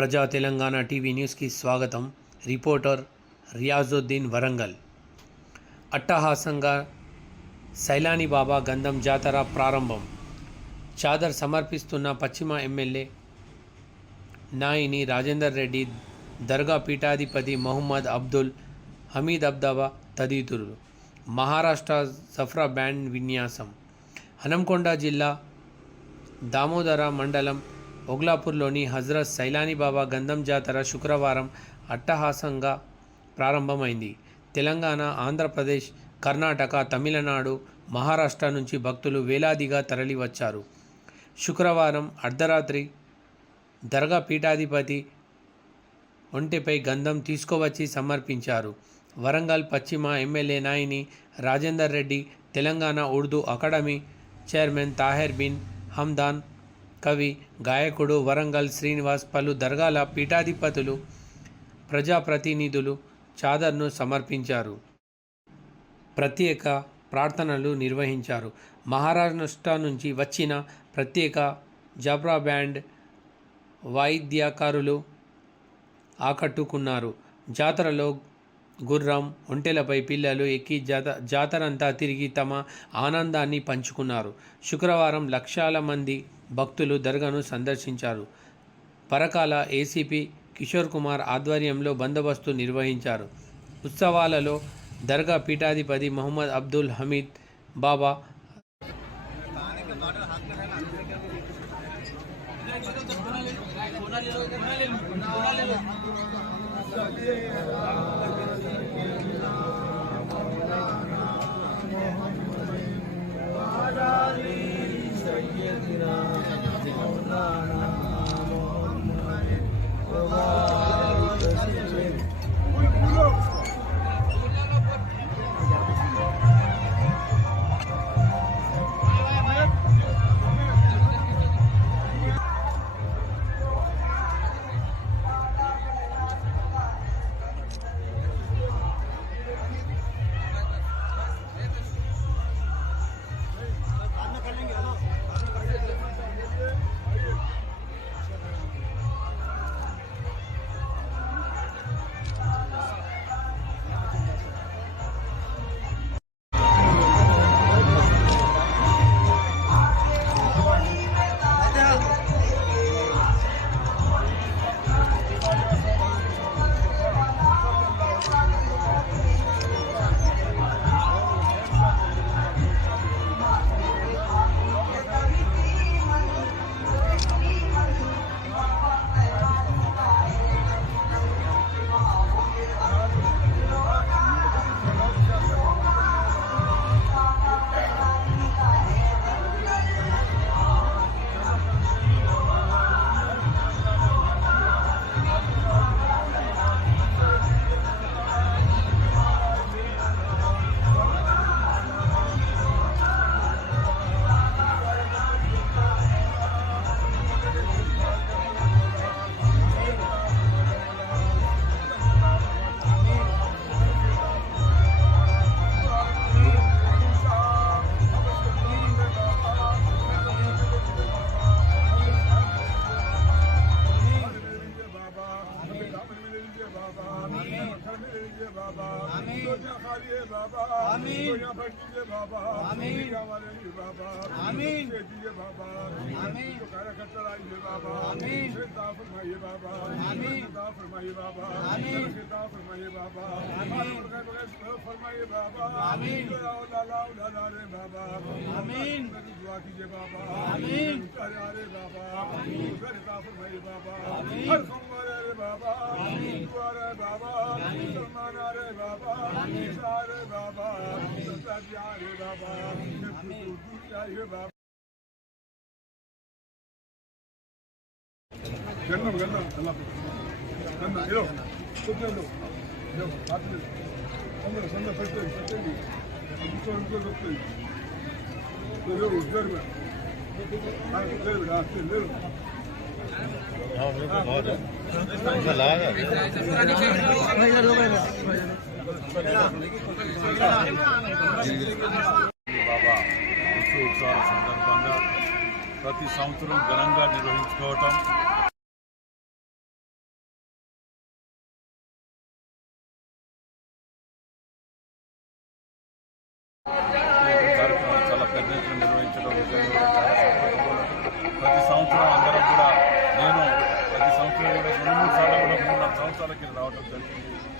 ప్రజా తెలంగాణ టీవీ న్యూస్కి స్వాగతం రిపోర్టర్ రియాజుద్దీన్ వరంగల్. అట్టహాసంగా సైలాని బాబా గంధం జాతర ప్రారంభం. చాదర్ సమర్పిస్తున్న పశ్చిమ ఎమ్మెల్యే నాయిని రాజేందర్ రెడ్డి దర్గా పీఠాధిపతి మొహమ్మద్ అబ్దుల్ హమీద్ అబ్దాబా తదితరులు. మహారాష్ట్ర జఫ్రా బ్యాండ్ విన్యాసం. హనంకొండ జిల్లా దామోదర మండలం ఒగ్లాపూర్లోని హజ్రత్ సైలాని బాబా గంధం జాతర శుక్రవారం అట్టహాసంగా ప్రారంభమైంది. తెలంగాణ ఆంధ్రప్రదేశ్ కర్ణాటక తమిళనాడు మహారాష్ట్ర నుంచి భక్తులు వేలాదిగా తరలివచ్చారు. శుక్రవారం అర్ధరాత్రి దర్గా పీఠాధిపతి ఒంటెపై గంధం తీసుకువచ్చి సమర్పించారు. వరంగల్ పశ్చిమ MLA Naini Rajender Reddy Telangana Urdu academy chairman Taher Bin Hamdan కవి గాయకుడు వరంగల్ శ్రీనివాస్ పలు దర్గాల పీఠాధిపతులు ప్రజాప్రతినిధులు చాదర్ను సమర్పించారు. ప్రత్యేక ప్రార్థనలు నిర్వహించారు. మహారాష్ట్ర నుంచి వచ్చిన ప్రత్యేక జబ్రా బ్యాండ్ వాయిద్యకారులు ఆకట్టుకున్నారు. జాతరలో గుర్రం ఒంటెలపై పిల్లలు ఎక్కి జాత జాతరంతా తిరిగి తమ ఆనందాన్ని పంచుకున్నారు. శుక్రవారం లక్షల మంది భక్తులు దర్గాను సందర్శించారు. పరకాల ఏసీపీ కిషోర్ కుమార్ ఆధ్వర్యంలో బందోబస్తు నిర్వహించారు. ఉత్సవాలలో దర్గా పీఠాధిపతి మొహమ్మద్ అబ్దుల్ హమీద్ బాబా कार्यकर्ता बाबा श्रद्धा फरमाइए बाबा श्रद्धा फरमाइए बाबा श्रद्धा फरमाइए बाबा फरमाइए बाबा लाला लाला रे बाबा दुआ कीजिए बाबा अरे बाबा श्रद्धा फरमाइए बाबा हर सोमवार रे बाबा रे बाबा गन्नम गन्नम गन्नम गन्नम हेलो कुछ हेलो हेलो बात में संदर संदर फटते फटते भी इनको इनको लगते हैं तो लो उधर में हाँ ले लो रास्ते ले लो हाँ बहुत है लाया है ప్రతి సంవత్సరం ఘనంగా నిర్వహించుకోవటం. చాలా పెద్ద నిర్వహించడం ప్రతి సంవత్సరం అందరం కూడా నేను ప్రతి సంవత్సరం కూడా రెండు మూడు సంవత్సరాల కింద రావడం జరిగింది.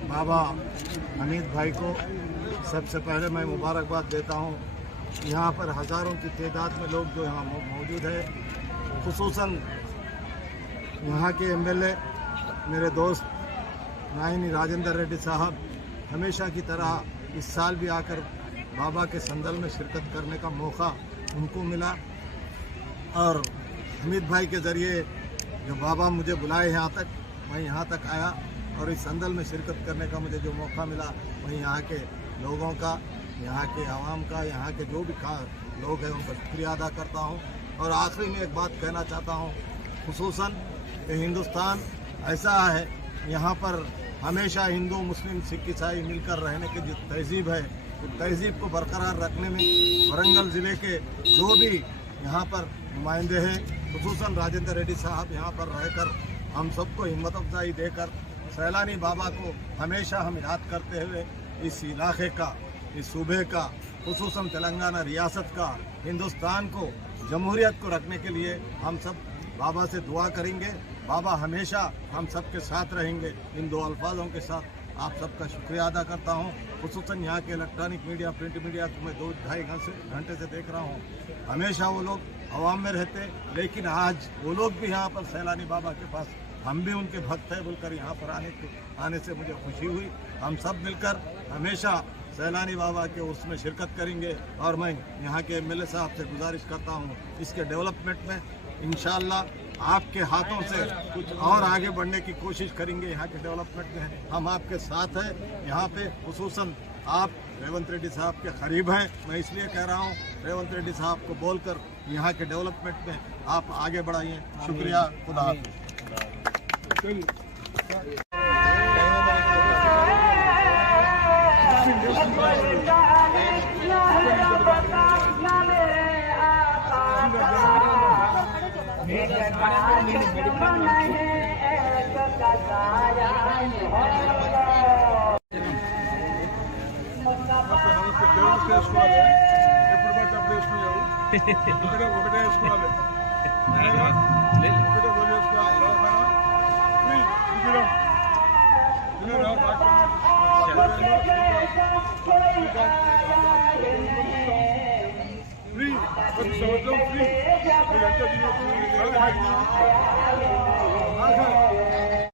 बाबा हमीद भाई को सबसे पहले मैं मुबारकबाद देता हूँ। यहाँ पर हज़ारों की तादाद में लोग जो यहाँ मौजूद है। खसूसन यहाँ के एमएलए मेरे दोस्त नायनी राजेंद्र रेड्डी साहब हमेशा की तरह इस साल भी आकर बाबा के संदल में शिरकत करने का मौका उनको मिला। और हमीद भाई के ज़रिए जो बाबा मुझे बुलाए यहाँ तक, मैं यहाँ तक आया। और इस संदल में शिरकत करने का मुझे जो मौका मिला मैं यहाँ के लोगों का, यहाँ के आवाम का, यहाँ के जो भी लोग हैं उनका शुक्रिया अदा करता हूँ। और आखिरी में एक बात कहना चाहता हूँ ये हिंदुस्तान ऐसा है, यहाँ पर हमेशा हिंदू, मुस्लिम, सिख, ईसाई मिलकर रहने की जो तहजीब है उस तहजीब को बरकरार रखने में वरंगल ज़िले के जो भी यहाँ पर नुमाइंदे हैं, खसूसन राजेंद्र रेड्डी साहब यहाँ पर रहकर हम सबको हिम्मत अफजाई देकर सैलानी बाबा को हमेशा हम याद करते हुए इस इलाके का, इस सूबे का, खसूसन तेलंगाना रियासत का, हिंदुस्तान को, जमहूरियत को रखने के लिए हम सब बाबा से दुआ करेंगे। बाबा हमेशा हम सबके साथ रहेंगे। इन दो अल्फाजों के साथ आप सबका शुक्रिया अदा करता हूँ। खसूसन यहाँ के इलेक्ट्रॉनिक मीडिया, प्रिंट मीडिया को मैं दो ढाई घंटे घंटे से देख रहा हूँ। हमेशा वो लोग आवाम में रहते, लेकिन आज वो लोग भी यहाँ पर सैलानी बाबा के पास हम भी उनके भक्त हैं बोलकर यहाँ पर आने के आने से मुझे खुशी हुई। हम सब मिलकर हमेशा सैलानी बाबा के उसमें शिरकत करेंगे और मैं यहाँ के एम साहब से गुजारिश करता हूँ इसके डेवलपमेंट में। इन आपके हाथों से कुछ और आगे बढ़ने की कोशिश करेंगे यहाँ के डेवलपमेंट में। हम आपके साथ हैं। यहाँ पे खसूसन आप रेवंत रेड्डी साहब के करीब हैं। मैं इसलिए कह रहा हूँ, रेवंत रेड्डी साहब को बोलकर यहाँ के डेवलपमेंट में आप आगे बढ़ाइए। शुक्रिया, खुदा हाफिज़। ఎప్పుడు పట్టి అప్పుడు వేసుకునేవు ఒకటే ఒకటే వేసుకోవాలి ఒకటే రోజు వేసుకోవాలి Please,